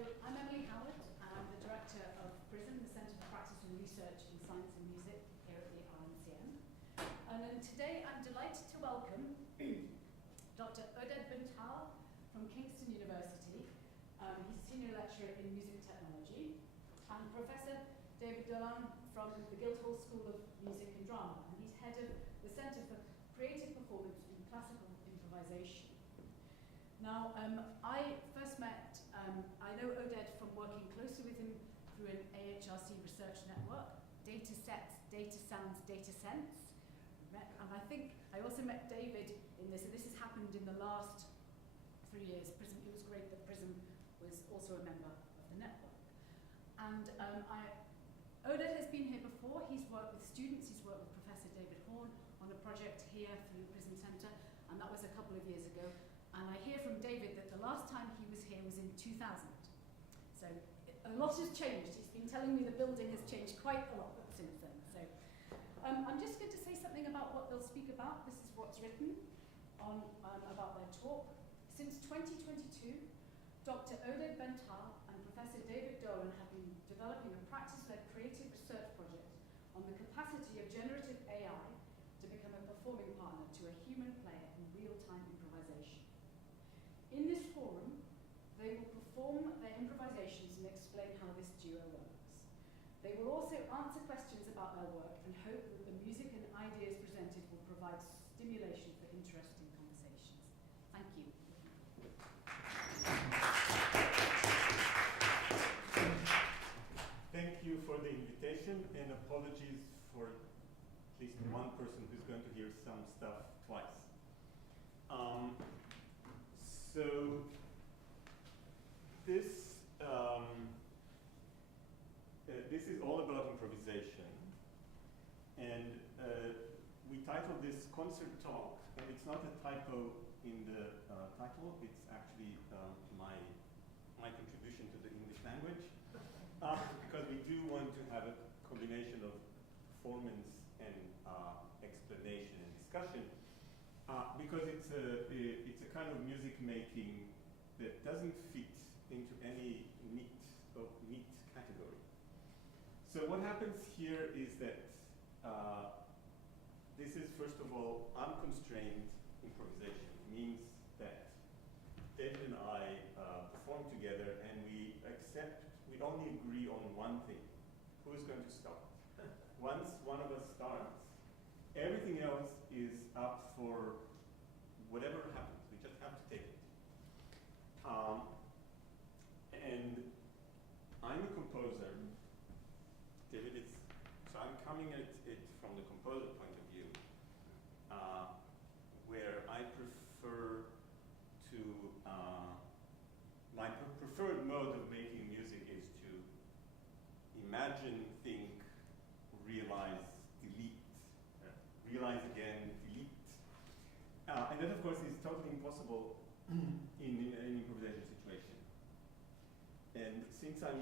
I'm Emily Howard, and I'm the director of PRISM, the Centre for Practice and Research in Science and Music here at the RNCN. And then today I'm delighted to welcome Dr. Oded Ben-Tal from Kingston University. He's a senior lecturer in music technology, and Professor David Dolan from the Guildhall School of Music and Drama, and he's head of the Centre for Creative Performance in Classical Improvisation. Now, I first met, I know Oded from working closely with him through an AHRC research network, datasets, datasounds, datasense. And I think I also met David in this, and this has happened in the last 3 years. PRISM, it was great that PRISM was also a member of the network. And Oded has been here before. He's worked with students, he's worked with Professor David Horn on a project here through the PRISM Centre, and that was a couple of years ago. And I hear from David that the last time he was here was in 2000. So a lot has changed. He's been telling me the building has changed quite a lot since then. So I'm just going to say something about what they'll speak about. This is what's written on about their talk. Since 2022, Dr. Oded Ben-Tal and Professor David Dolan have been developing a practice-led creative research project on the capacity of generative AI to become a performing partner to a human player in real-time improvisation. In this forum, they will perform their improvisations and explain how this duo works. They will also answer questions about their work and hope that the music and ideas presented will provide stimulation for interesting conversations. Thank you. Thank you for the invitation, and apologies for at least one person who's going to hear some stuff twice. So this this is all about improvisation, and we titled this ConcerTalk, and it's not a typo in the title. It's actually my contribution to the English language, because we do want to have a combination of performance and explanation and discussion. Because it's a kind of music making that doesn't fit into any neat category. So what happens here is that this is, first of all, unconstrained improvisation. It means that David and I perform together, and we only agree on one thing: who's going to start. Once one of us starts, everything else is up for whatever happens. We just have to take it. And I'm a composer. David is, so I'm coming at it from the composer point of view, where I prefer to, my preferred mode of making music is to imagine, think, realize, delete. Realize again, delete. And that, of course, is totally impossible in an improvisation situation. And since I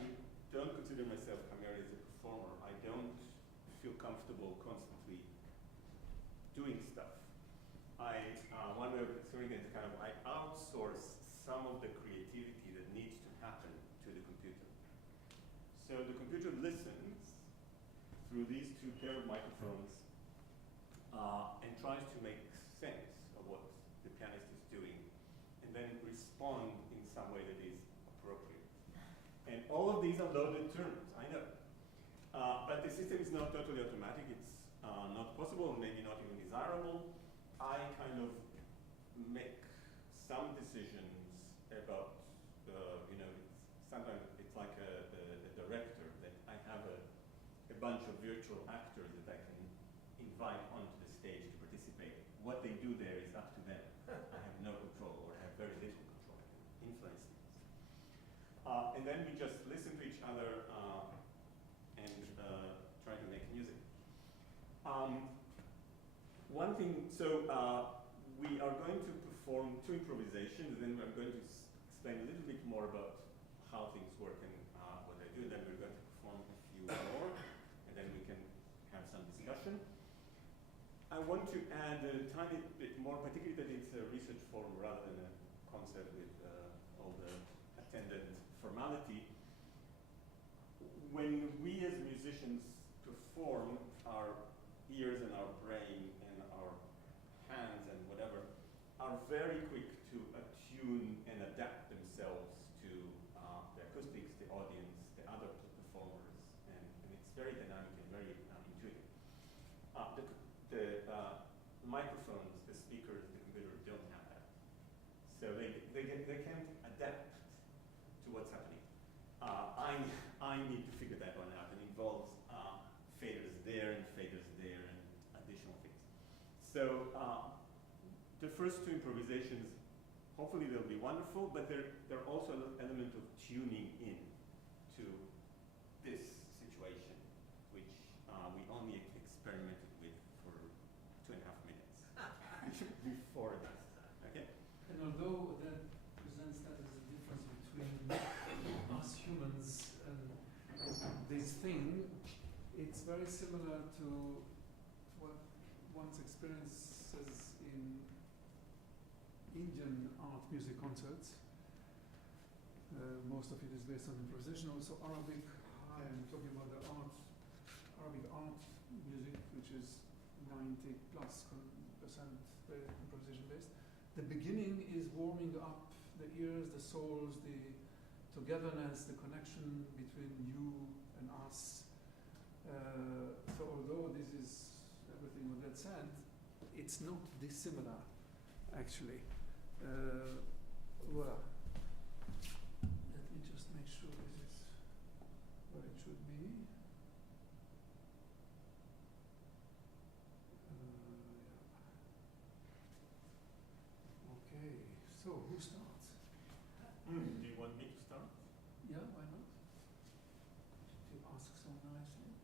don't consider myself primarily as a performer, I don't feel comfortable constantly doing stuff. One way of explaining it is kind of, I outsource some of the creativity that needs to happen to the computer. So the computer listens through these two pair of microphones and tries to make sense of what the pianist is doing, and then respond in some way that is appropriate. And all of these are loaded terms, I know. But the system is not totally automatic. It's not possible, and maybe not even desirable. I kind of make some decisions about, sometimes it's like a director, that I have a bunch of virtual actors that I can invite onto the stage to participate. What they do there is up to them. I have no control, or have very little control. I can influence things. And then we just listen to each other and try to make music. One thing, so we are going to perform 2 improvisations, and then we're going to explain a little bit more about how things work and what they do. Then we're going to perform a few more, and then we can have some discussion. I want to add a tiny bit more, particularly that it's a research forum rather than a concert with all the attendant formality. When we as musicians perform, our ears and our brain and our hands and whatever are very quick to attune and adapt themselves to the acoustics, the audience, the other performers, and it's very dynamic and very intuitive. The microphones, the speakers, the computer don't have that. So they can't adapt to what's happening. I need to figure that one out. It involves faders there and additional things. So the first two improvisations, hopefully they'll be wonderful, but they're also an element of tuning in to this situation, which we only experimented with for 2.5 minutes before this. Okay? And although that presents that as a difference between us humans and this thing, it's very similar to what one's experiences in Indian art music concerts. Most of it is based on improvisation. Also Arabic, I'm talking about the Arabic art music, which is 90+% improvisation based. The beginning is warming up the ears, the souls, the togetherness, the connection between you and us. So although this is everything what that said, it's not dissimilar, actually. Voilà. Let me just make sure this is what it should be. Yeah. Okay, so who starts? Do you want me to start? Yeah, why not? You ask so nicely.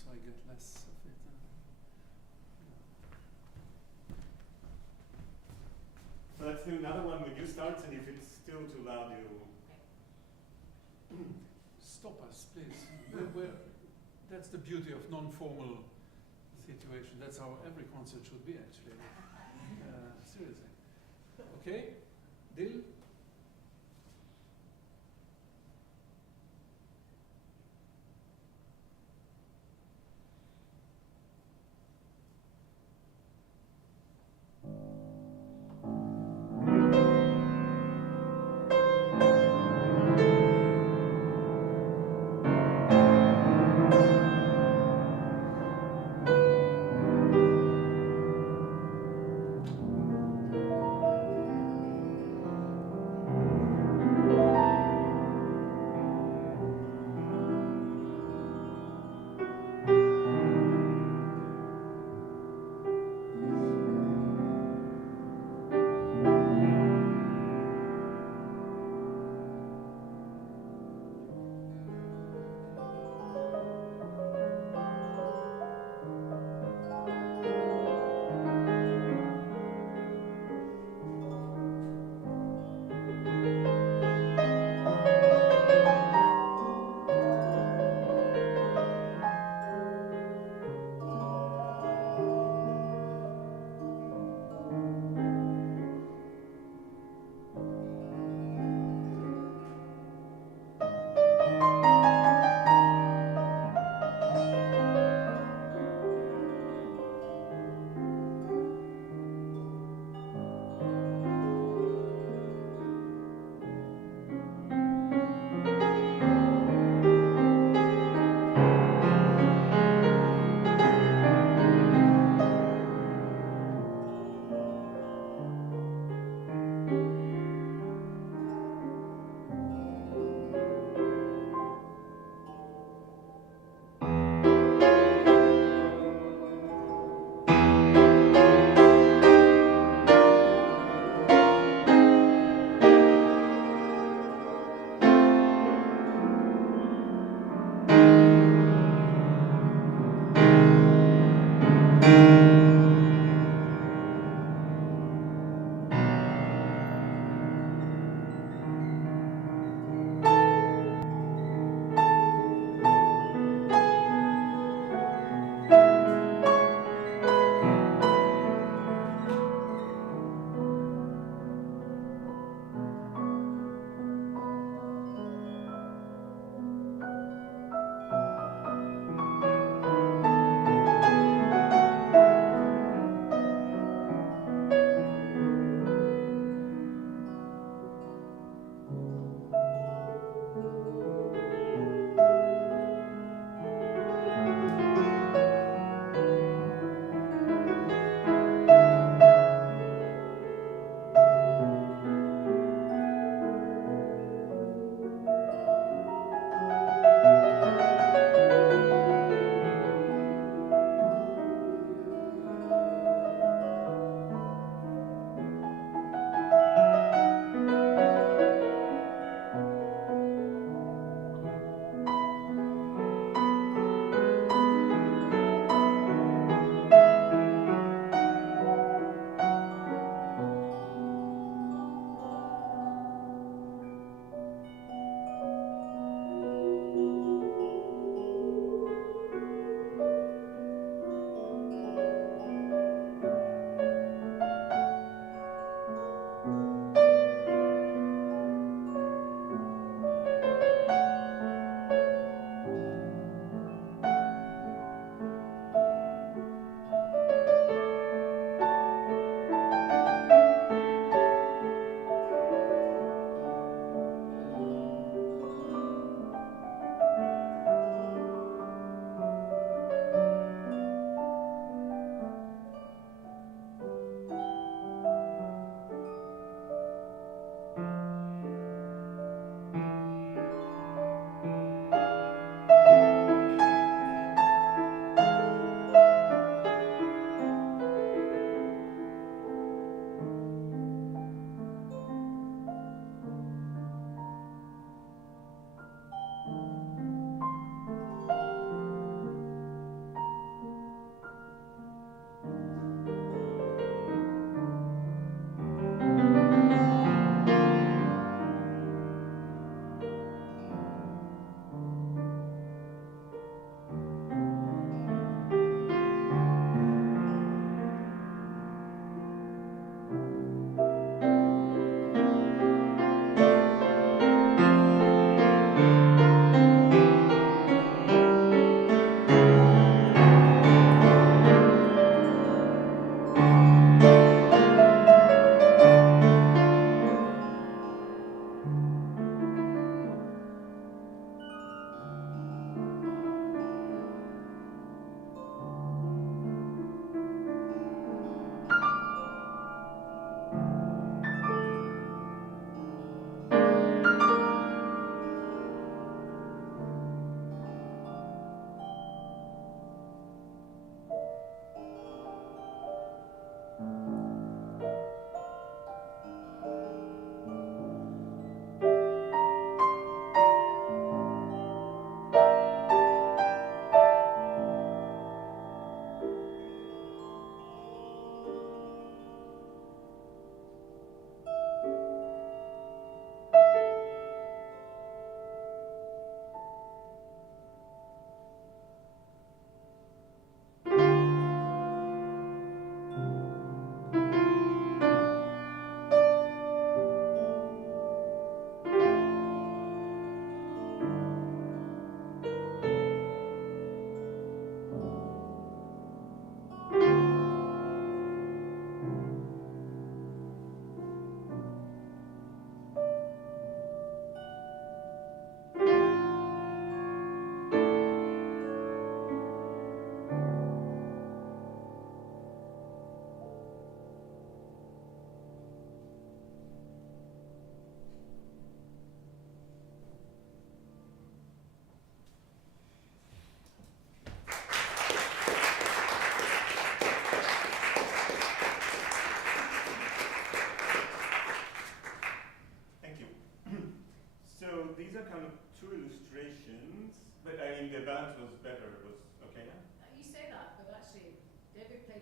so I get less of it. So let's do another one when you start, and if it's still too loud, you... Stop us, please. That's the beauty of non-formal situation. That's how every concert should be, actually. Seriously. Okay, Dil?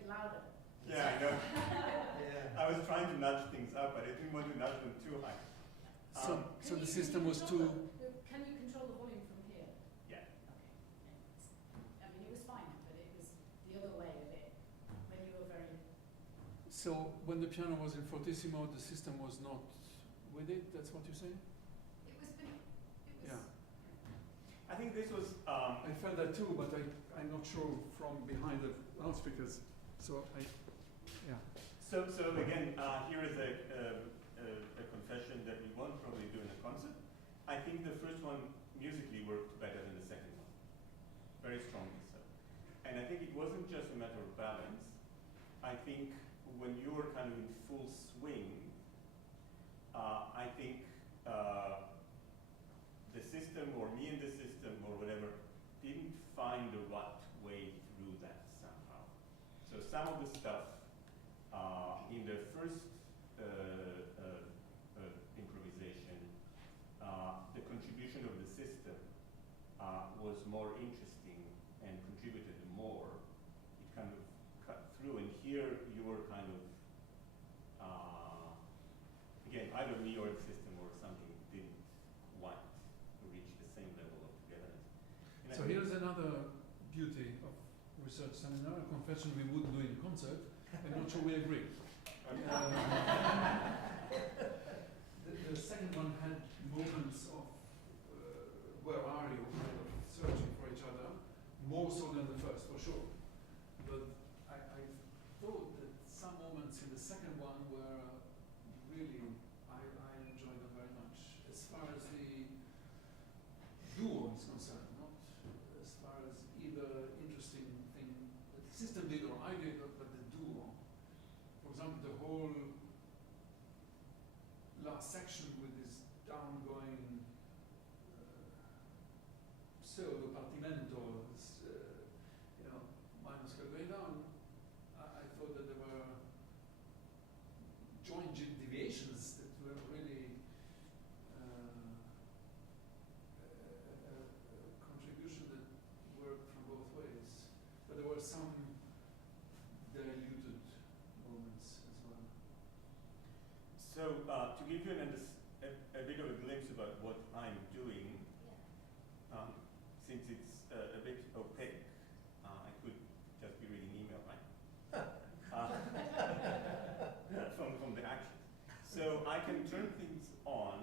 louder. Yeah, I know. Yeah. I was trying to nudge things up, but I didn't want to nudge them too high. So Can the you- system can you was control too. Can you control the volume from here? Yeah. Okay. I mean, it was fine, but it was the other way a bit when you were very. So when the piano was in fortissimo, the system was not with it. That's what you say? It was. Yeah. I think this was. I felt that too, but I'm not sure from behind the loudspeakers. So So again, here is a confession that we won't probably do in a concert. I think the first one musically worked better than the second one, very strongly so. And I think it wasn't just a matter of balance. I think when you were kind of in full swing, I think the system, or me in the system, or whatever, didn't find the right way through that somehow. So some of the stuff in the first improvisation, the contribution of the system was more interesting and contributed more. It kind of cut through, and here you were kind of, again, either me or the system or something didn't quite reach the same level of togetherness. And So here's another beauty of research seminar, a confession we wouldn't do in a concert. I'm not sure we agree. The second one had moments of where are you, kind of searching for each other, more so than the first, for sure. But I thought that some moments in the second one were really, I enjoyed them very much. As far as the duo is concerned, not as far as either interesting thing that the system did or I did, but the duo. For example, the whole last section with this down-going pseudo partimento, minor scale going down. I thought that there were joint deviations that were really a contribution that worked from both ways. But there were some diluted moments as well. So to give you a bit of a glimpse about what I'm doing, since it's a bit opaque, I could just be reading email, right? From the actions. So I can turn things on.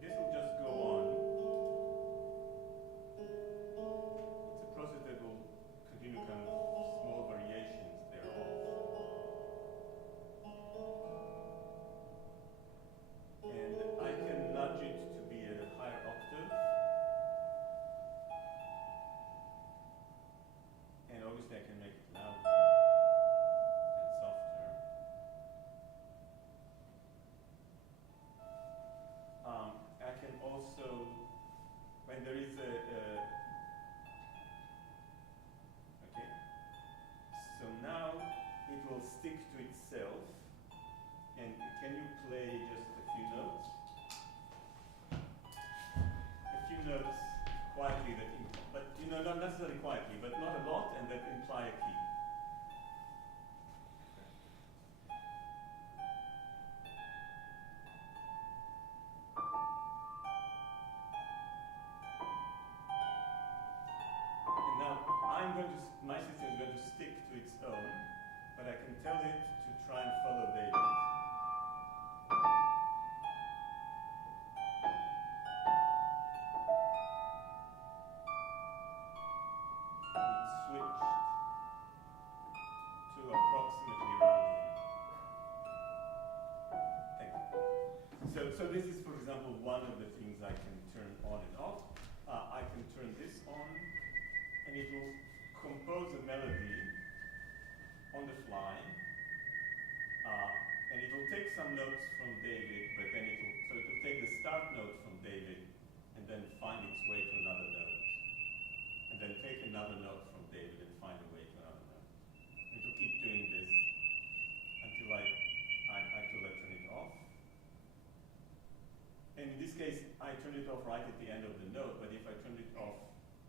This will just go on. It's a process that will continue kind of small variations thereof. And I can nudge it to be at a higher octave. And obviously I can make it louder and softer. I can also, when there is okay. So now it will stick to itself. And can you play just a few notes? A few notes quietly that, but not necessarily quietly, but not a lot, and that imply a key. And now my system is going to stick to its own, but I can tell it to try and follow David. So this is, for example, one of the things I can turn on and off. I can turn this on, and it will compose a melody on the fly. And it will take some notes from David, but then it will take the start note from David, and then find its way to another note. And then take another note from David and find a way to another note. It will keep doing this until I turn it off. And in this case, I turned it off right at the end of the note, but if I turned it off,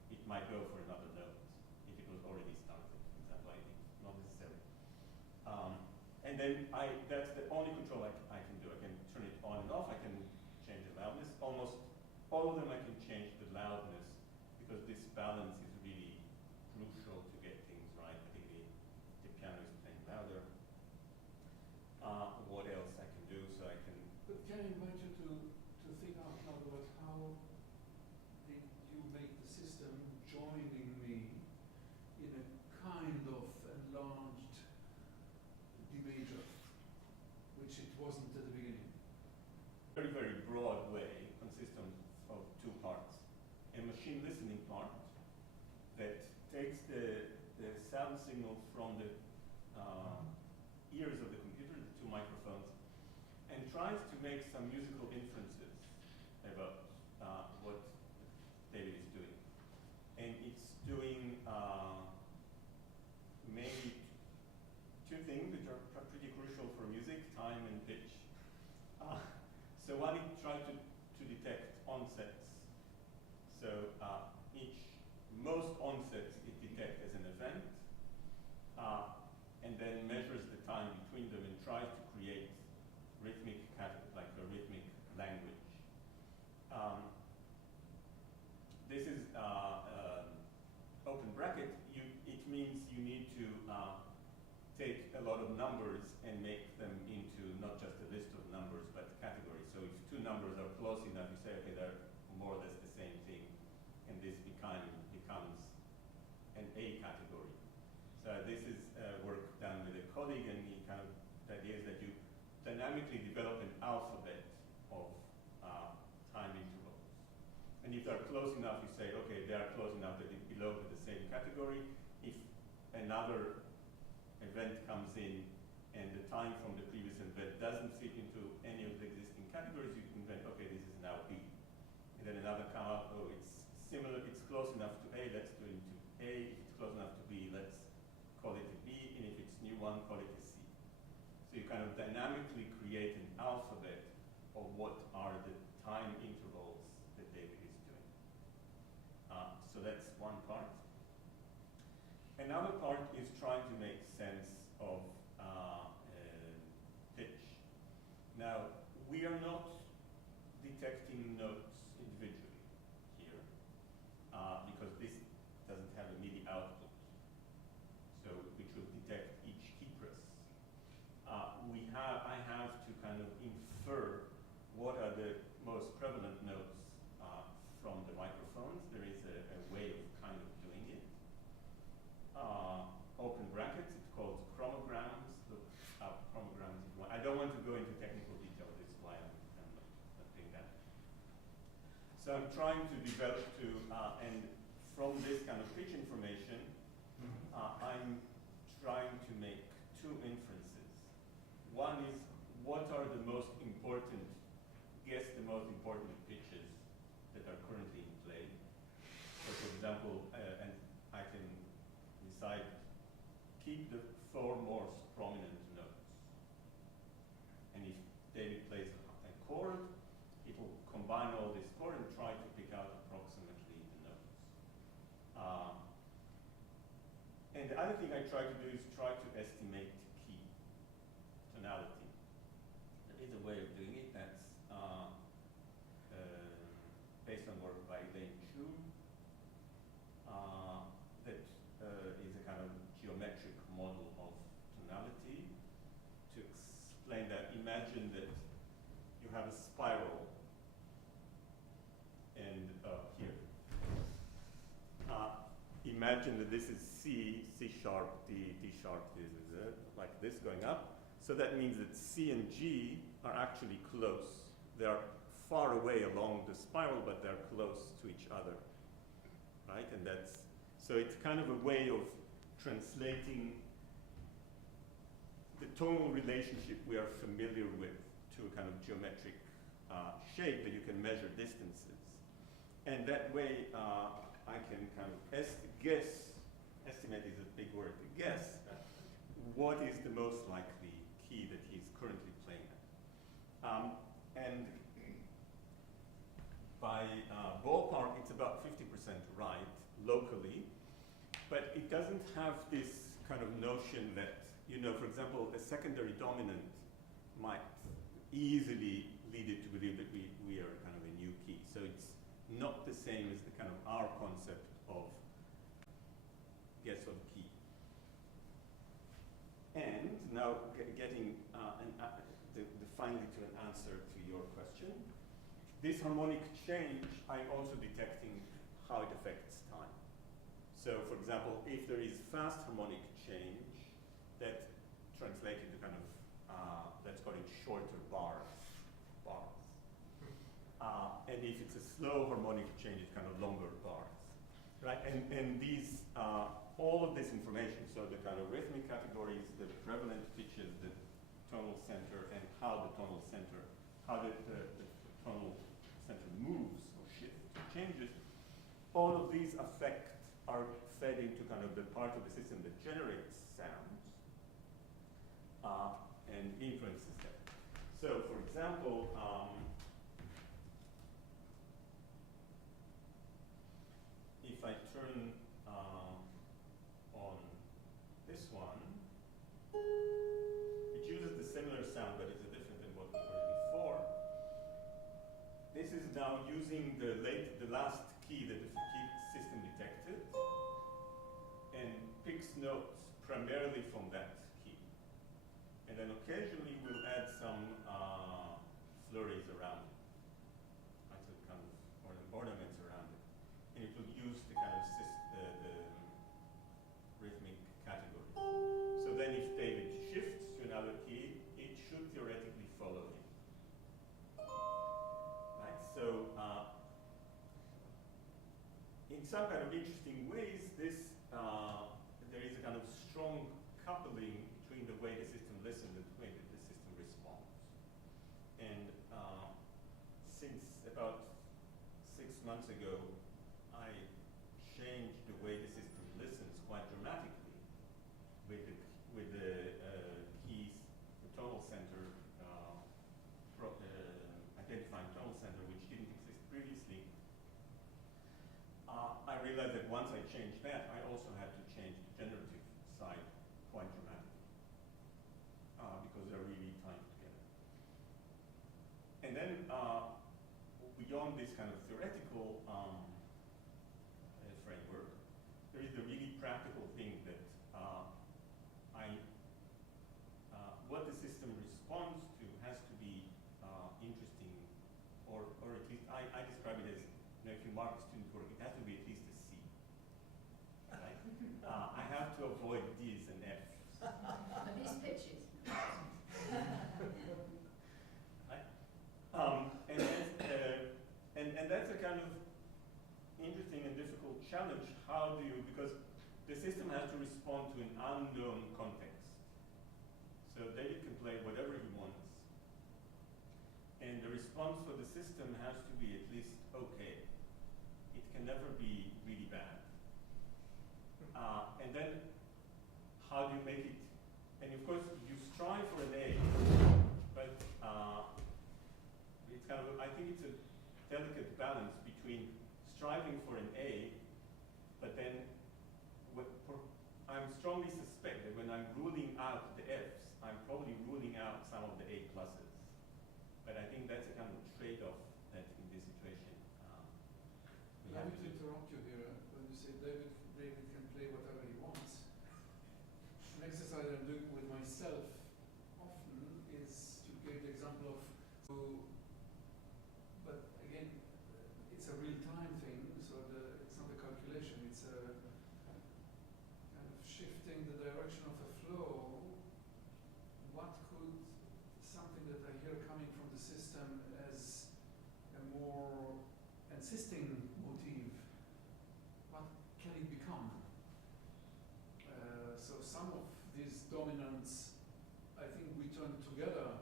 it might go for another note if it was already started, for then that's the only control I can do. I can turn it on and off. I can change the loudness. Almost all of them I can change the loudness because this balance is really crucial to get things right. I think the piano is playing louder. What else I can do? So I can. But can I invite you to think out loud about how did you make the system joining me in a kind of enlarged D major, which it wasn't at the beginning? Very, very broad way consists of two parts. A machine listening part that takes the sound signal from the ears of the computer, the two microphones, and tries to make some musical inferences about what David is doing. And it's doing mainly two things which are pretty crucial for music, time and pitch. So one, it tries to detect onsets. So most onsets it detects as an event, and then measures the time between them and tries to create rhythmic, like a rhythmic language. This is open bracket. It means you need to take a lot of numbers and make them into not just a list of numbers, but categories. So if two numbers are close enough, you say, okay, they're more or less the same thing, and this becomes an A category. So this is work done with a colleague, and the idea is that you dynamically develop an alphabet of time intervals. And if they're close enough, you say, okay, they are close enough that it belongs to the same category. If another event comes in and the time from the previous event doesn't fit into any of the existing categories, you can then, okay, this is now B. And then another come up, oh, it's similar, it's close enough to A, let's do it into A. If it's close enough to B, let's call it a B. And if it's new one, call it a C. So you kind of dynamically create an alphabet of what are the time intervals that David is doing. So that's one part. Another part is trying to make sense of pitch. Now, we are not detecting notes individually here because this doesn't have a MIDI output, so which will detect each key press. I have to kind of infer what are the most prevalent notes from the microphones. There is a way of kind of doing it. Open brackets, it's called chromograms. Look up chromograms if you want. I don't want to go into technical detail, this is why I'm not doing that. So I'm trying to develop and from this kind of pitch information, I'm trying to make two inferences. One is, what are the most important, guess the most important pitches that are currently in play. So for example, and I can decide, keep the four most prominent notes. And if David plays a chord, it will combine all this chord and try to pick out approximately the notes. And the other thing I try to do is try to estimate key, tonality. There is a way of doing it that's based on work by Elaine Chu. That is a kind of geometric model of tonality to explain that. Imagine that you have a spiral and here. Imagine that this is C, C sharp, D, D sharp, like this going up. So that means that C and G are actually close. They are far away along the spiral, but they're close to each other, right? And so it's kind of a way of translating the tonal relationship we are familiar with to a kind of geometric shape that you can measure distances. And that way, I can kind of estimate is a big word, guess what is the most likely key that he's currently playing at. And by ballpark, it's about 50% right locally, but it doesn't have this kind of notion that you know, for example, a secondary dominant might easily lead it to believe that we are kind of a new key. So it's not the same as the kind of our concept of guess of key. And now getting finally to an answer to your question. This harmonic change, I'm also detecting how it affects time. So for example, if there is fast harmonic change, that translates into kind of, let's call it shorter bars. And if it's a slow harmonic change, it's kind of longer bars, right? And these, all of this information, so the kind of rhythmic categories, the prevalent pitches, the tonal center, and how the tonal center moves or shifts, changes, all of these are fed into kind of the part of the system that generates sounds and influences them. So, for example, if I turn on this one, it uses the similar sound, but it's different than what we heard before. This is now using the last key that the system detected, and picks notes primarily from that key. And then occasionally we'll add some flurries around it, so kind of ornaments around it. And it will use the kind of the rhythmic category. So then if David shifts to another key, it should theoretically follow him. Right? So in some kind of interesting ways, there is a kind of strong coupling between the way the system listens and the way that the system responds. And since about 6 months ago, I changed the way the system listens quite dramatically with the keys, the tonal center, identifying tonal center, which didn't exist previously. I realized that once I changed that, I also had to change the generative side quite dramatically because they're really tied together. And then beyond this kind of theoretical framework, there is the really practical thing that what the system responds to has to be interesting, or at least I describe it as, you know, if you mark student work, it has to be at least a C. Right? I have to avoid D's and F's. Are these pitches? Right? And that's a kind of interesting and difficult challenge. How do you, because the system has to respond to an unknown context. So David can play whatever he wants. And the response for the system has to be at least okay. It can never be really bad. And then how do you make it? And of course, you strive for an A, but it's kind of, I think it's a delicate balance between striving for an A, but then I'm strongly suspect that when I'm ruling out the F's, I'm probably ruling out some of the A pluses. But I think that's a kind of trade-off that in this situation we have Let to me interrupt you here. When you say David can play whatever he wants, an exercise I'm doing with myself often is to give the example of, but again, it's a real-time thing, so it's not a calculation, it's a kind of shifting the direction of a flow. What could something that I hear coming from the system as a more insisting motif, what can it become? So some of these dominants, I think we turn together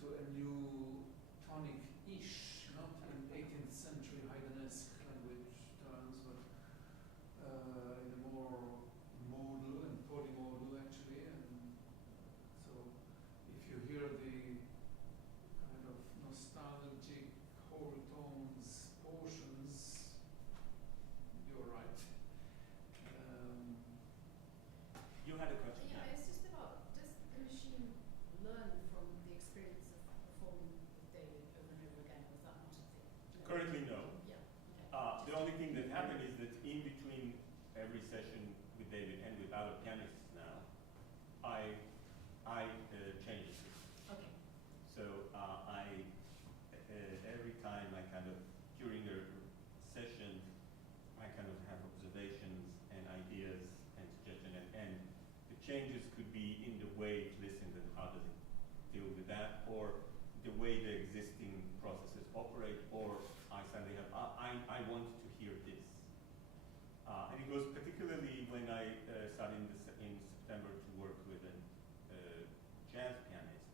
to a new tonic-ish, not in 18th century Haydnesque language terms, but in a more modal and polymodal actually. And so if you hear the kind of currently, no. Yeah. Okay. The only thing that happened is that in between every session with David and with other pianists now, I change it. Okay. So every time I kind of, during a session, I kind of have observations and ideas and suggestions, and the changes could be in the way it listens and how does it deal with that, or the way the existing processes operate, or I suddenly have, I want to hear this. And it was particularly when I started in September to work with a jazz pianist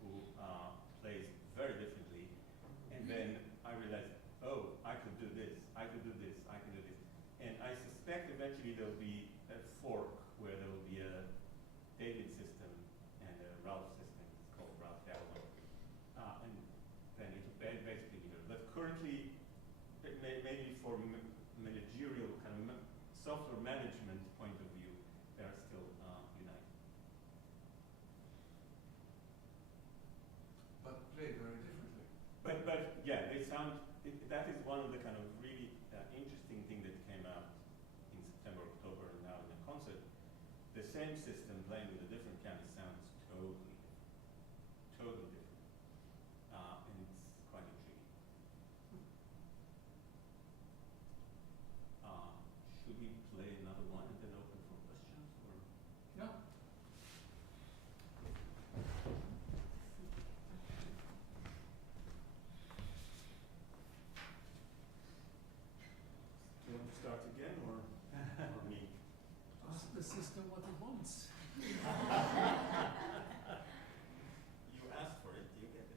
who plays very differently, and then I realized, oh, I could do this, I could do this, I can do this. And I suspect eventually there will be a fork where there will be a David system and a Ralph system. It's called Ralph Dolan. And then it will basically be there. But currently, maybe for managerial kind of software management point of view, they are still united. But play very differently. But yeah, they sound. That is one of the kind of really interesting thing that came out in September, October, and now in the concert. The same system playing with a different pianist sounds totally different, and it's quite intriguing. Should we play another one and then open for questions, or? Yeah. Do you want to start again, or me? Ask the system what it wants. You asked for it, you get it.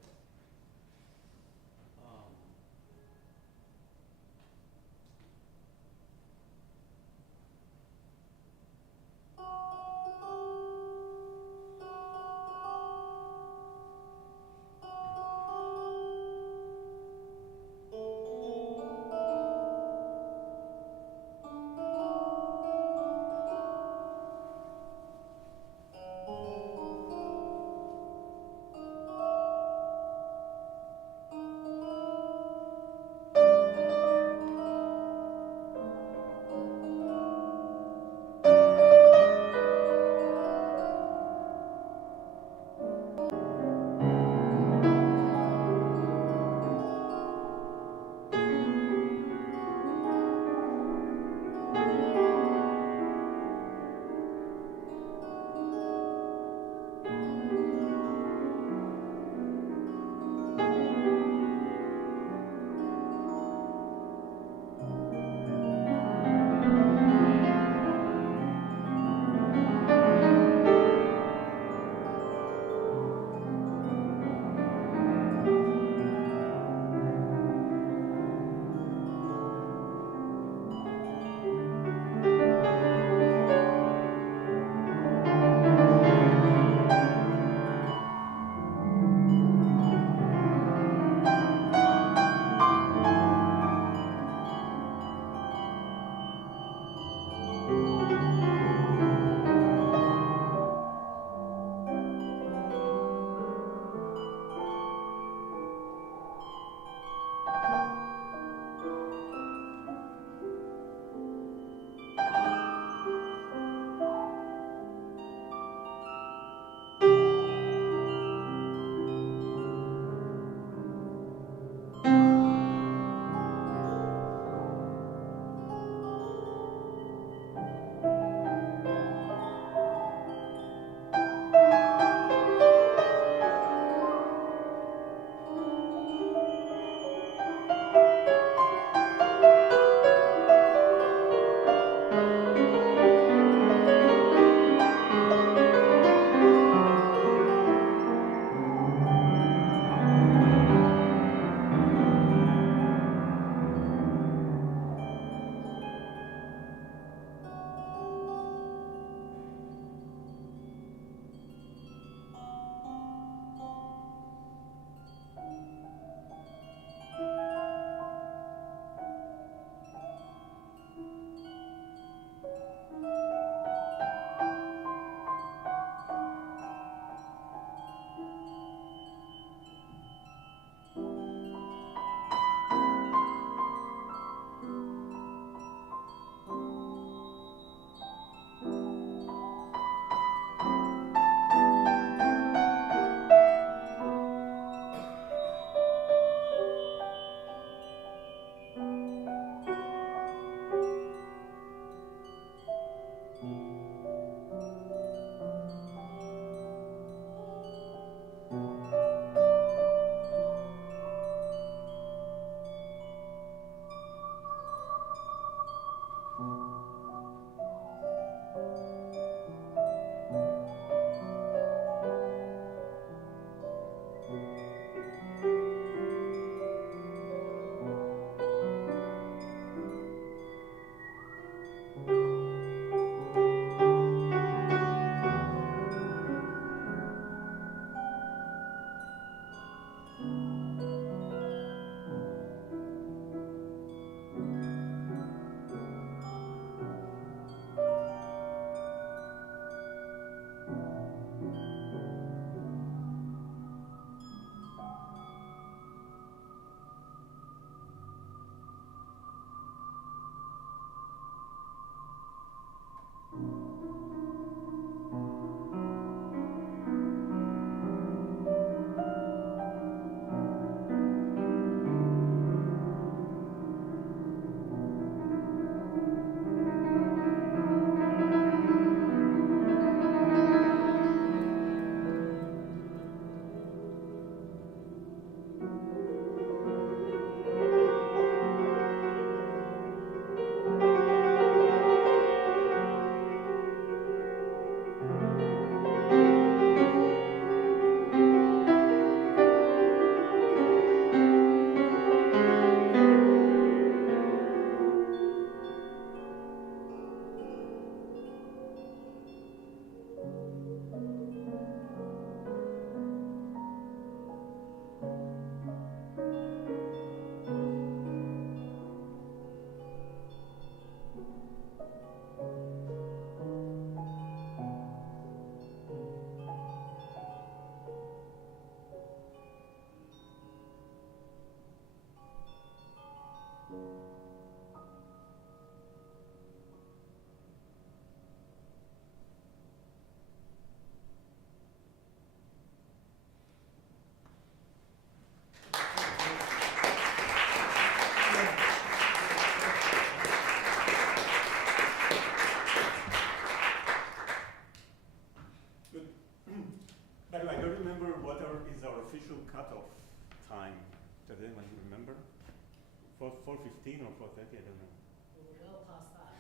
5:15 or 4:30, I don't know. We're well past that.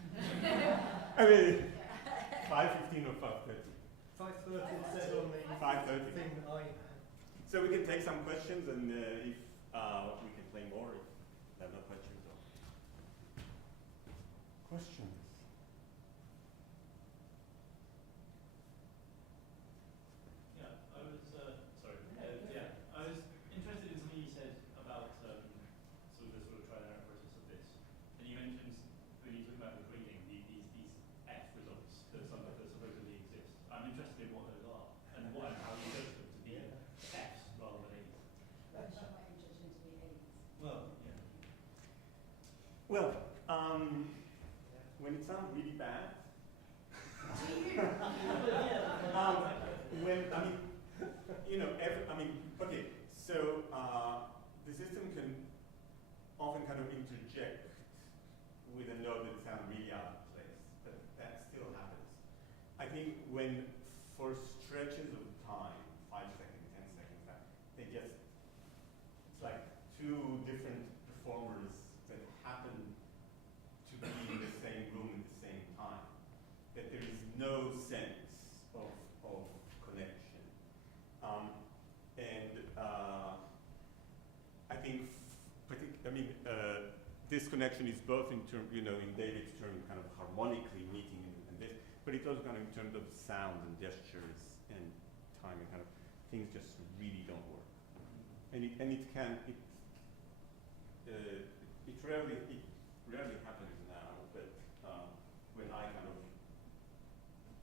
I mean, 5:15 or 5:30. 5:30 it said on the 5:30. thing that I had. So we can take some questions, and if we can play more if there are no questions. Or questions? Yeah, I was sorry. I was interested in something you said about sort of trial and error process of this, and you mentioned when you talk about the grading these F results that supposedly exist. I'm interested in what those are and how you judge them to be Fs rather than As. Why are you judging to be A's? Well, yeah. Well, when it sounds really bad. Okay, so the system can often kind of interject with a note that sounds really out of place, but that still happens. I think when, for stretches of time, 5 seconds, 10 seconds, it's like two different performers that happen to be in the same room at the same time, that there is no sense of connection. I think, this connection is both in terms, in David's term, kind of harmonically meeting and this, but it's also kind of in terms of sound and gestures and timing, kind of things just really don't work. And it rarely happens now, but when I kind of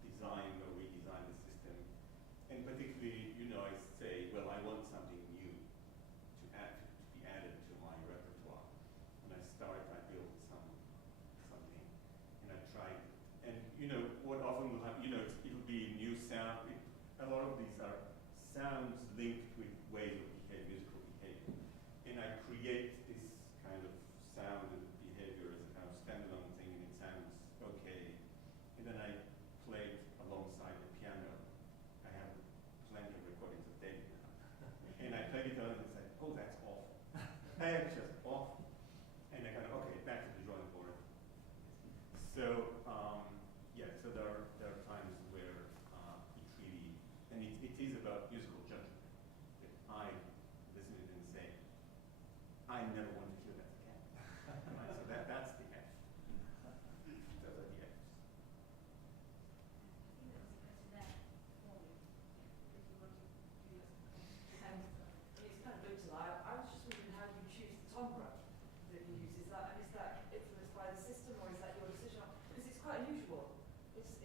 design or redesign the system, and particularly, I say, well, I want something new to be added to my repertoire. And I build something, and I try it. And what often will happen, it'll be new sound. A lot of these are sounds linked with ways of musical behavior. And I create this kind of sound and behavior as a kind of standalone thing, and it sounds okay. And then I play it alongside the piano. I have plenty of recordings of David now. And I play it on and say, oh, that's awful. That's just awful. And I kind of, okay, back to the drawing board. So, so there are times where it really, and it is about musical judgment. That I listen to it and say, I never want to hear that again. So that's the F. Those are the Fs. It's kind of looked alike. I was just wondering how you choose the timbre that you use. Is that influenced by the system, or is that your decision? Because it's quite unusual. It's a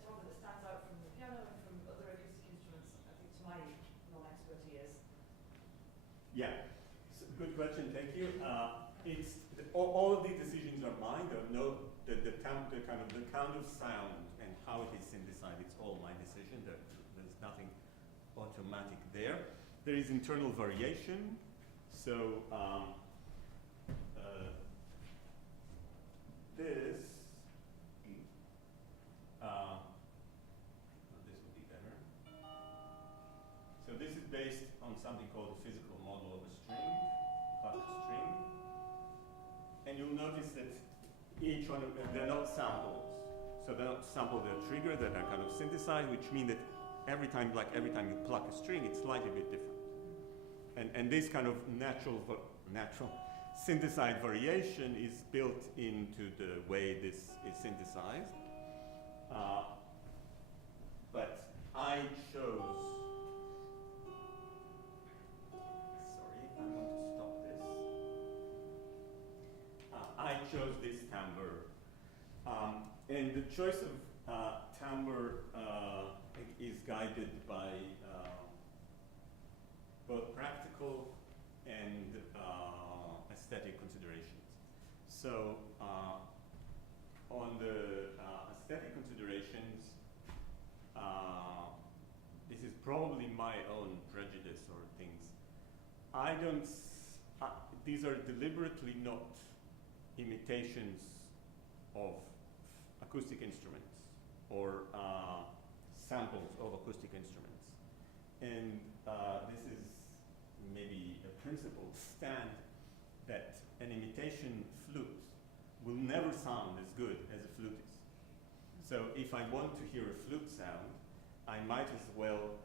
timbre that stands out from the piano and from other acoustic instruments. I think to my non-expert ears. Yeah, good question. Thank you. All of these decisions are mine. There are the count of sound and how it is synthesized. It's all my decision. There's nothing automatic there. There is internal variation. So this would be better. So this is based on something called the physical model of a string, pluck a string. And you'll notice that each one of them, they're not samples. So they're not sampled, they're triggered, that are kind of synthesized, which means that every time you pluck a string, it's slightly a bit different. And this kind of natural synthesized variation is built into the way this is synthesized. But I chose, sorry, I want to stop this. I chose this timbre. And the choice of timbre is guided by both practical and aesthetic considerations. So on the aesthetic considerations, this is probably my own prejudice or things. These are deliberately not imitations of acoustic instruments or samples of acoustic instruments. And this is maybe a principled stand, that an imitation flute will never sound as good as a flutist. So if I want to hear a flute sound, I might as well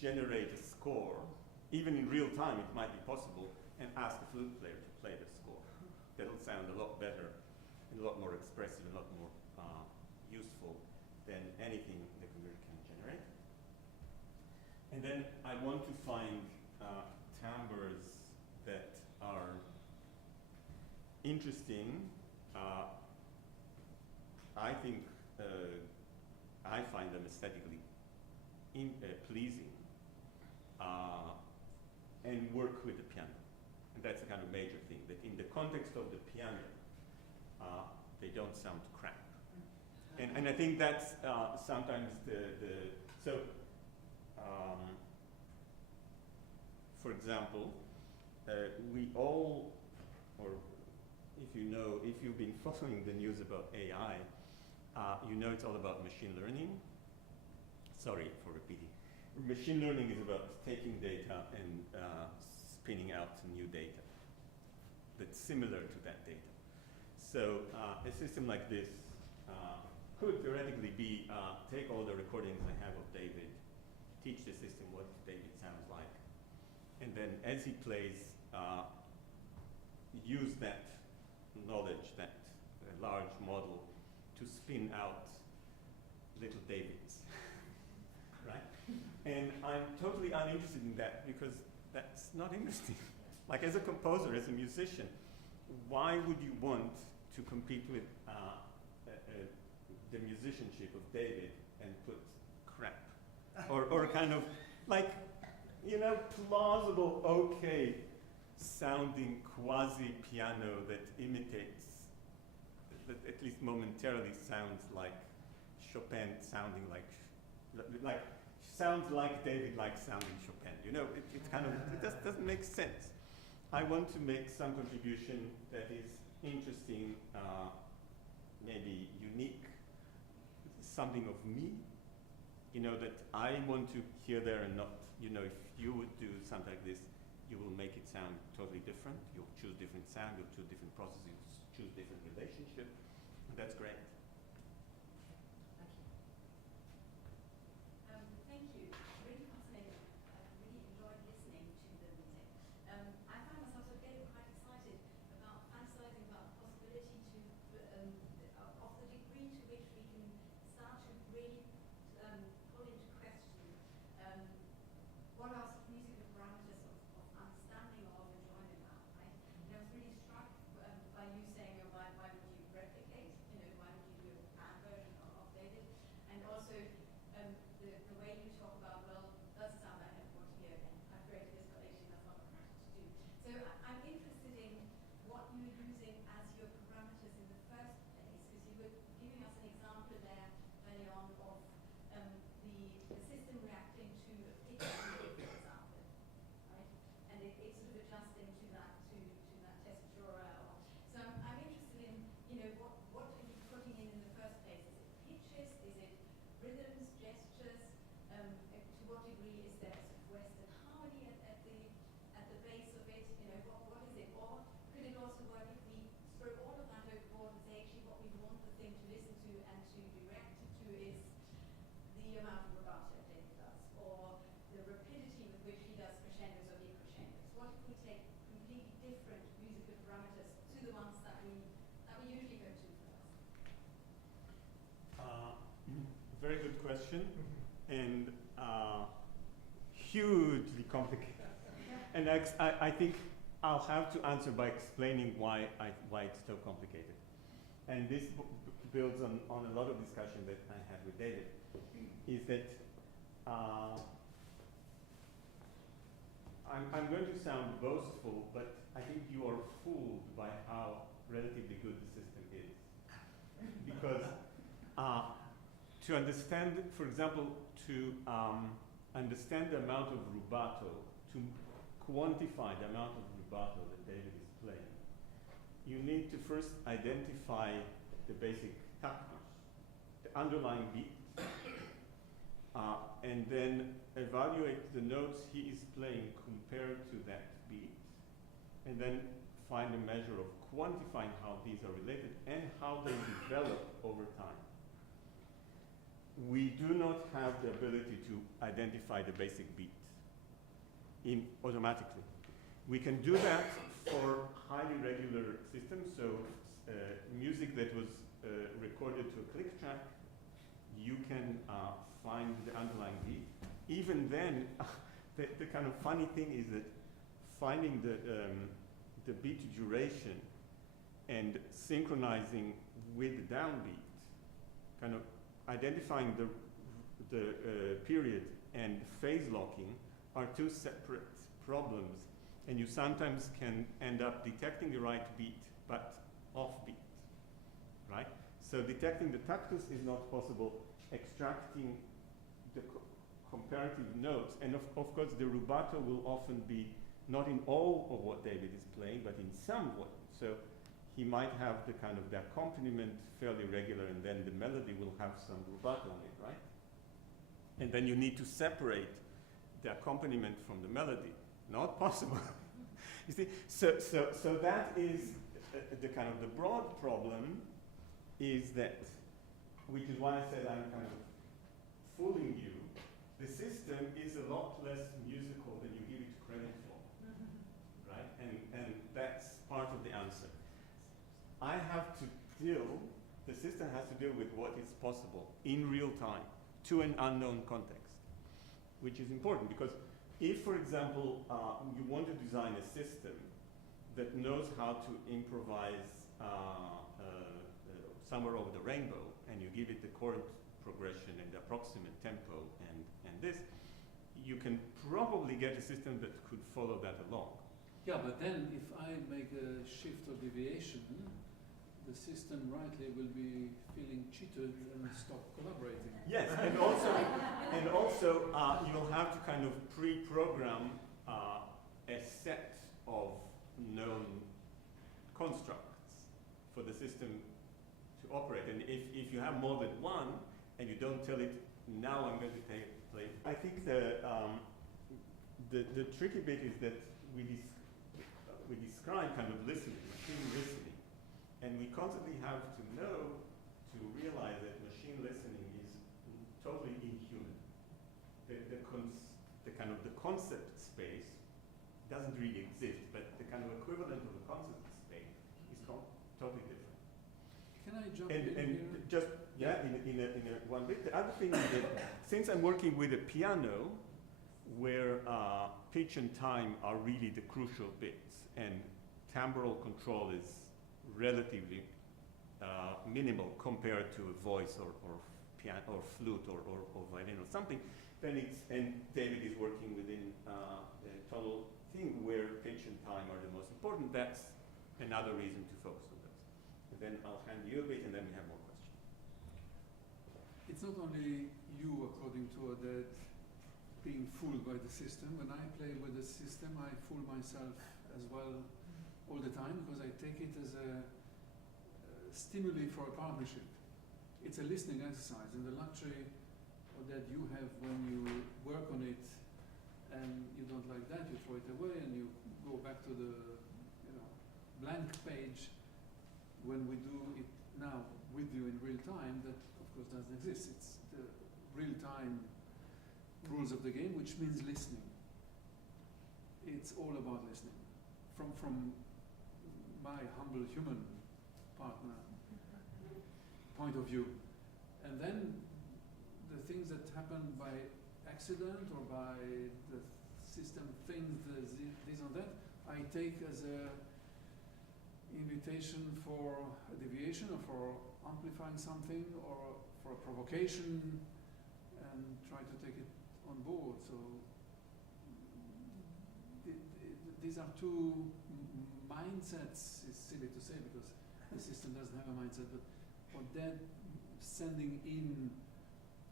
generate a score. Even in real time, it might be possible, and ask a flute player to play the score. That'll sound a lot better, and a lot more expressive, and a lot more useful than anything the computer can generate. And then I want to find timbres that are interesting. I think I find them aesthetically pleasing, and work with the piano. And that's a kind of major thing, that in the context of the piano, they don't sound crap. And I think that's sometimes for example, we all, or if you've been following the news about AI, you know it's all about machine learning. Sorry for repeating. Machine learning is about taking data and spinning out new data that's similar to that data. So a system like this could theoretically be, take all the recordings I have of David, teach the system what David sounds like, and then as he plays, use that knowledge, that large model, to spin out little Davids, right? And I'm totally uninterested in that because that's not interesting. Like as a composer, as a musician, why would you want to compete with the musicianship of David and put crap? Or kind of like, plausible, okay, sounding quasi-piano that imitates, that at least momentarily sounds like Chopin sounding like sounds like David like sounding Chopin. It just doesn't make sense. I want to make some contribution that is interesting, maybe unique, something of me, that I want to hear there and not, if you would do something like this, you will make it sound totally different. You'll choose different sound, you'll choose different processes, choose different relationship. And that's great. Thank you. Really fascinating. I really enjoyed listening to the meeting. I found myself sort of getting quite excited about fantasizing about the possibility of the degree to which we can start to really put into question what are sort of musical parameters of understanding or of enjoyment are, right? And I was really struck by you saying, why would you replicate? Why would you do a bad version of David? And also the way you talk about, well, does sound like I want to hear again. I've created this collection, that's what I'm trying to do. So I'm interested in what you were using as your parameters in the first place, because you were giving us an example there early on of the system reacting to a pitch, for example, right? And it's sort of adjusting to that tessitura. So I'm interested in, what are you putting in the first place? Is it pitches? Is it rhythms, gestures? To what degree is there sort of Western harmony at the base of it? What is it? Or could it also work if we throw all of that overboard and say actually what we want the thing to listen to and to be reacted to is the amount of rubato David does, or the rapidity with which he does crescendos or decrescendos? What if we take completely different musical parameters to the ones that we usually go to first? Very good question, and hugely complicated. And I think I'll have to answer by explaining why it's so complicated. And this builds on a lot of discussion that I had with David, is that I'm going to sound boastful, but I think you are fooled by how relatively good the system is. Because to understand, for example, to understand the amount of rubato, to quantify the amount of rubato that David is playing, you need to first identify the basic tactus, the underlying beat, and then evaluate the notes he is playing compared to that beat, and then find a measure of quantifying how these are related and how they develop over time. We do not have the ability to identify the basic beat automatically. We can do that for highly regular systems, so music that was recorded to a click track, you can find the underlying beat. Even then, the kind of funny thing is that finding the beat duration and synchronizing with the downbeat, kind of identifying the period and phase locking are two separate problems, and you sometimes can end up detecting the right beat but off beat, right? So detecting the tactus is not possible. Extracting the comparative notes, and of course the rubato will often be not in all of what David is playing, but in some way. So he might have the kind of the accompaniment fairly regular, and then the melody will have some rubato on it, right? And then you need to separate the accompaniment from the melody. Not possible. You see, so that is the kind of the broad problem is that, which is why I said I'm kind of fooling you. The system is a lot less musical than you give it credit for, right? And that's part of the answer. I have to the system has to deal with what is possible in real time to an unknown context, which is important because if, for example, you want to design a system that knows how to improvise somewhere over the rainbow, and you give it the chord progression and the approximate tempo and this, you can probably get a system that could follow that along. Yeah, but then if I make a shift or deviation, the system rightly will be feeling cheated and stop collaborating. Yes, and also you will have to kind of pre-program a set of known constructs for the system to operate. And if you have more than one, and you don't tell it, now I'm going to play. I think the tricky bit is that we describe kind of listening, machine listening, and we constantly have to know, to realize that machine listening is totally inhuman. The kind of the concept space doesn't really exist, but the kind of equivalent of the concept space is totally different. Can I jump in here? Just in a one bit. The other thing is that since I'm working with a piano, where pitch and time are really the crucial bits, and timbral control is relatively minimal compared to a voice or piano or flute or violin or something, then and David is working within a tonal thing where pitch and time are the most important. That's another reason to focus on those. And then I'll hand you a bit, and then we have more questions. It's not only you, according to Oded, being fooled by the system. When I play with the system, I fool myself as well all the time because I take it as a stimuli for a partnership. It's a listening exercise, and the luxury that you have when you work on it and you don't like that, you throw it away and you go back to the blank page. When we do it now with you in real time, that of course doesn't exist. It's the real time rules of the game, which means listening. It's all about listening. From my humble human partner point of view. And then the things that happen by accident or by the system things, this and that, I take as a invitation for a deviation or for amplifying something or for a provocation, and try to take it on board. So these are two mindsets. It's silly to say because the system doesn't have a mindset, but what that sending in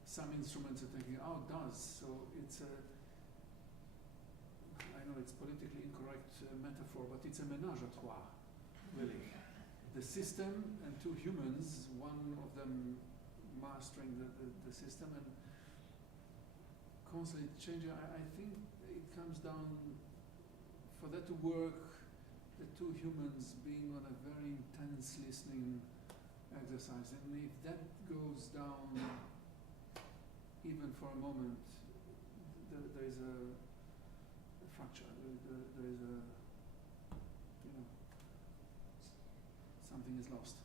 some instruments and taking out does. So it's a, I know it's politically incorrect metaphor, but it's a ménage à trois, really. The system and two humans, one of them mastering the system and constantly changing. I think it comes down, for that to work the two humans being on a very intense listening exercise. And if that goes down even for a moment, there is a fracture. There is a, something is lost.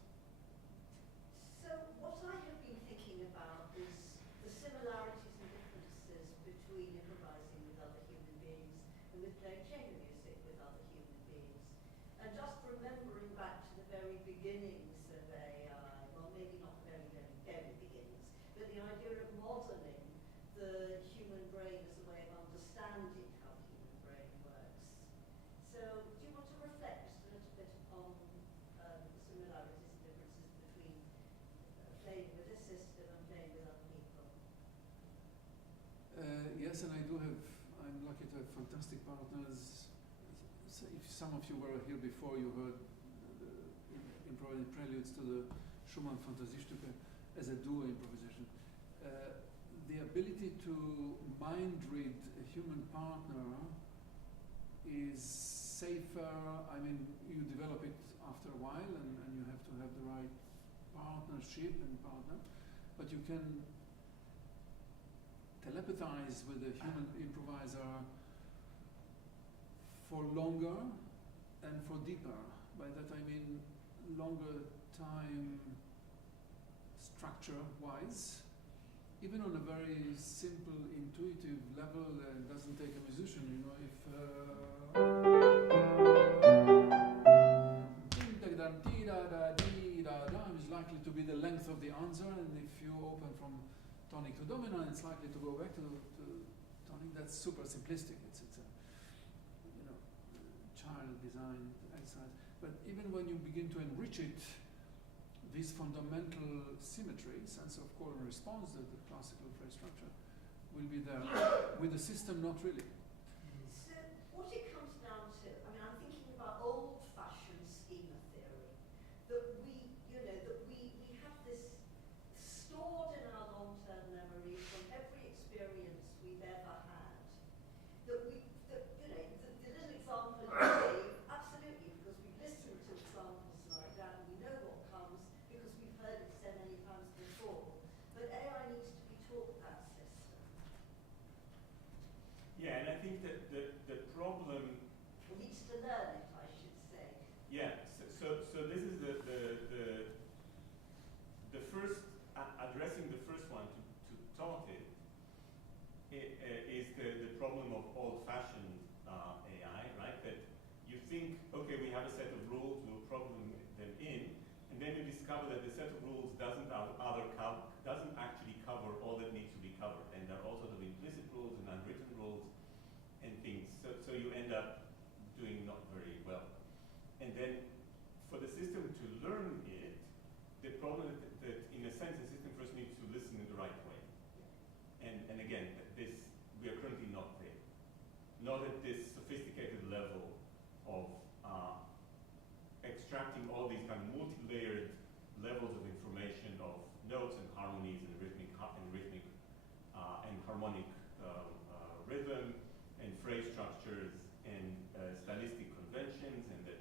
So what I have been thinking about is the similarities and differences between improvising with other human beings and with playing chamber music with other human beings. And just remembering back to the very beginnings of AI, well maybe not the very, very, very beginnings, but the idea of modelling the human brain as a way of understanding how the human brain works. So do you want to reflect a little bit upon the similarities and differences between playing with a system and playing with other people? Yes, and I'm lucky to have fantastic partners. So if some of you were here before, you heard the improvising preludes to the Schumann Fantasiestücke as a duo improvisation. The ability to mind read a human partner is safer. I mean, you develop it after a while, and you have to have the right partnership and partner, but you can telepathize with a human improviser for longer and for deeper. By that I mean longer time structure-wise, even on a very simple, intuitive level. It doesn't take a musician, if is likely to be the length of the answer, and if you open from tonic to dominant, it's likely to go back to tonic. That's super simplistic. It's a child designed exercise. But even when you begin to enrich it, this fundamental symmetry, sense of call and response, that the classical phrase structure will be there. With the system, not really. So what it comes down to, I mean, I'm thinking about old-fashioned schema theory, that we have this stored in our long-term memory from every experience we've ever had. The little example you gave, absolutely, because we've listened to examples like that, and we know what comes because we've heard it so many times before. But AI needs to be taught that system. Yeah, and I think that the problem. It needs to learn it, I should say. Yeah. So this is the first addressing the first one to taught it is the problem of old-fashioned AI, right? That you think, okay, we have a set of rules, we'll program them in, and then you discover that the set of rules doesn't actually cover all that needs to be covered, and there are all sorts of implicit rules and unwritten rules and things. So you end up doing not very well. And then for the system to learn it, the problem is that in a sense the system first needs to listen in the right way. And again, we are currently not there. Not at this sophisticated level of extracting all these kind of multi-layered levels of information of notes and harmonies and rhythmic and harmonic rhythm and phrase structures and stylistic conventions, and that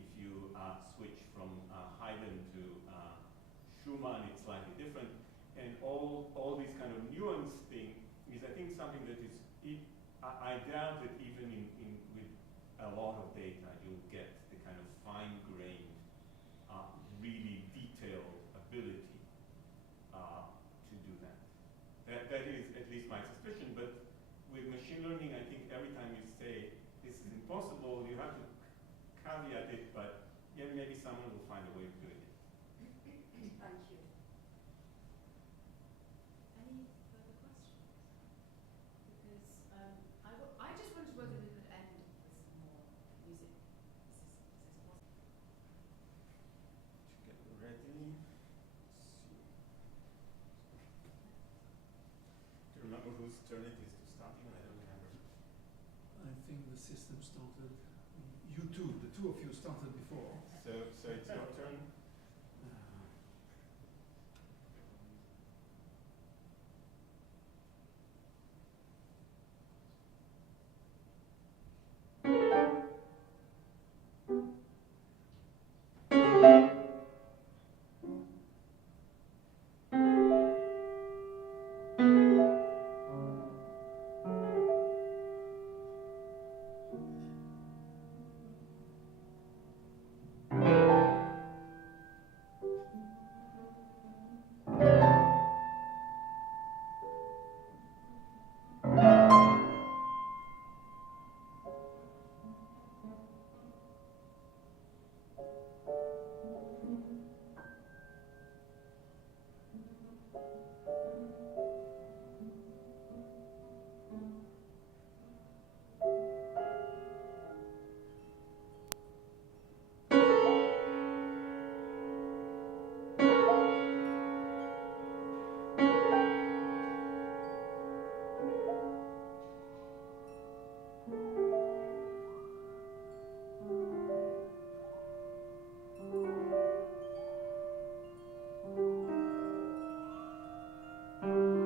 if you switch from Haydn to Schumann, it's slightly different, and all these kind of nuanced thing is, I think, something that is. I doubt that even with a lot of data you'll get the kind of fine-grained, really detailed ability to do that. That is at least my suspicion. But with machine learning, I think every time you say this is impossible, you have to caveat it. But yeah, maybe someone will find a way of doing it. Thank you. Any further questions? Because I just wondered whether we could end with some more music. Is this possible? To get ready. Do you remember whose turn it is to start? Even I don't remember. I think the system started. You two, the two of you started before. So it's your turn. Uh, Thank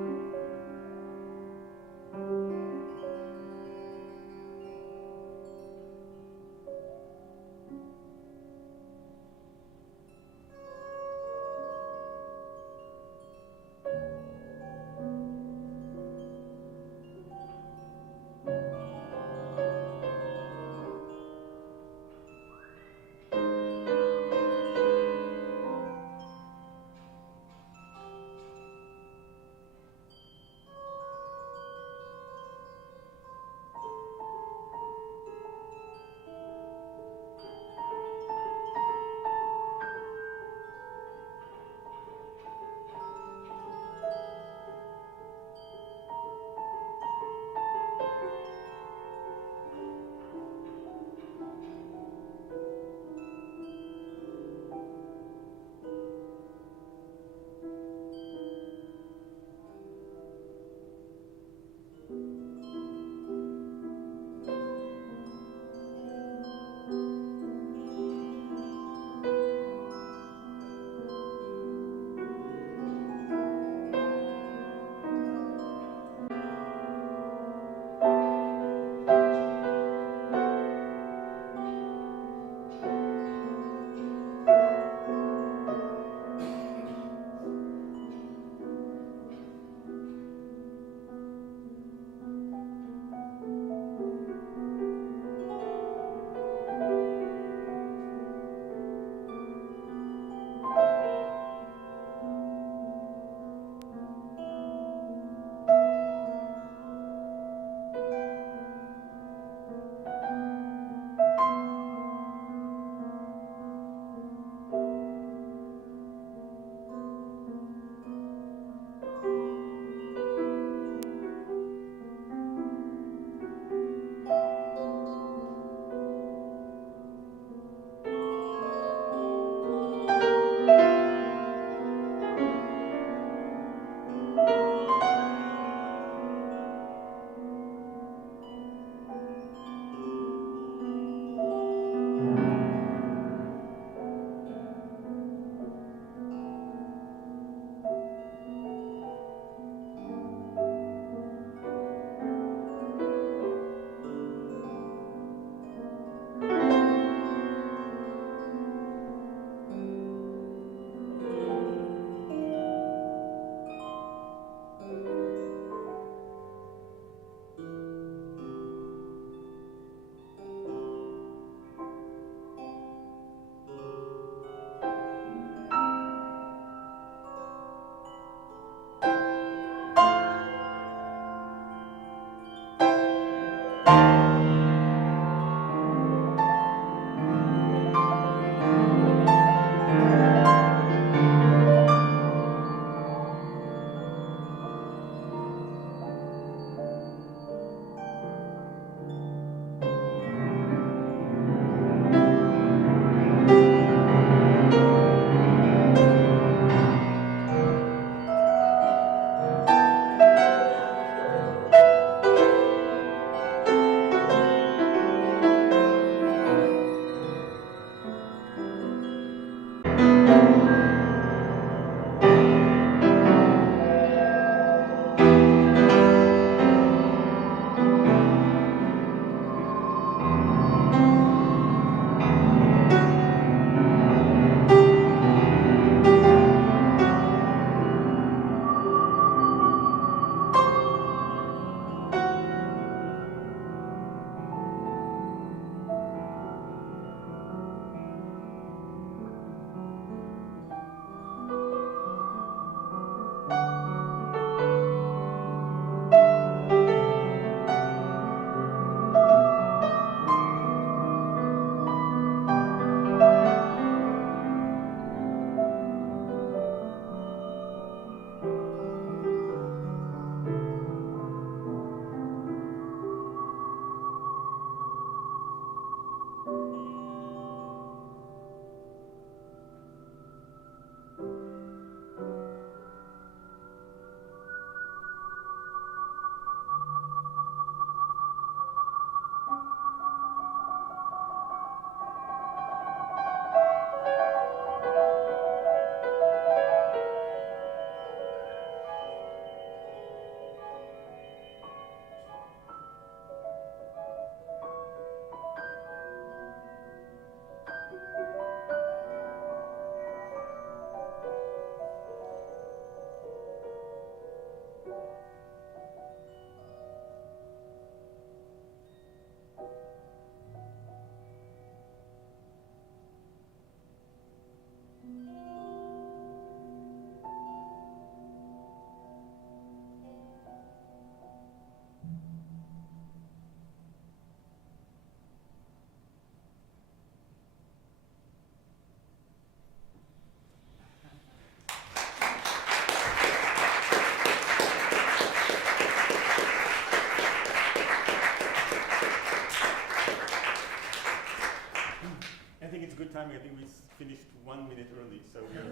minute early, so you're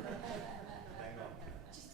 hang on. Just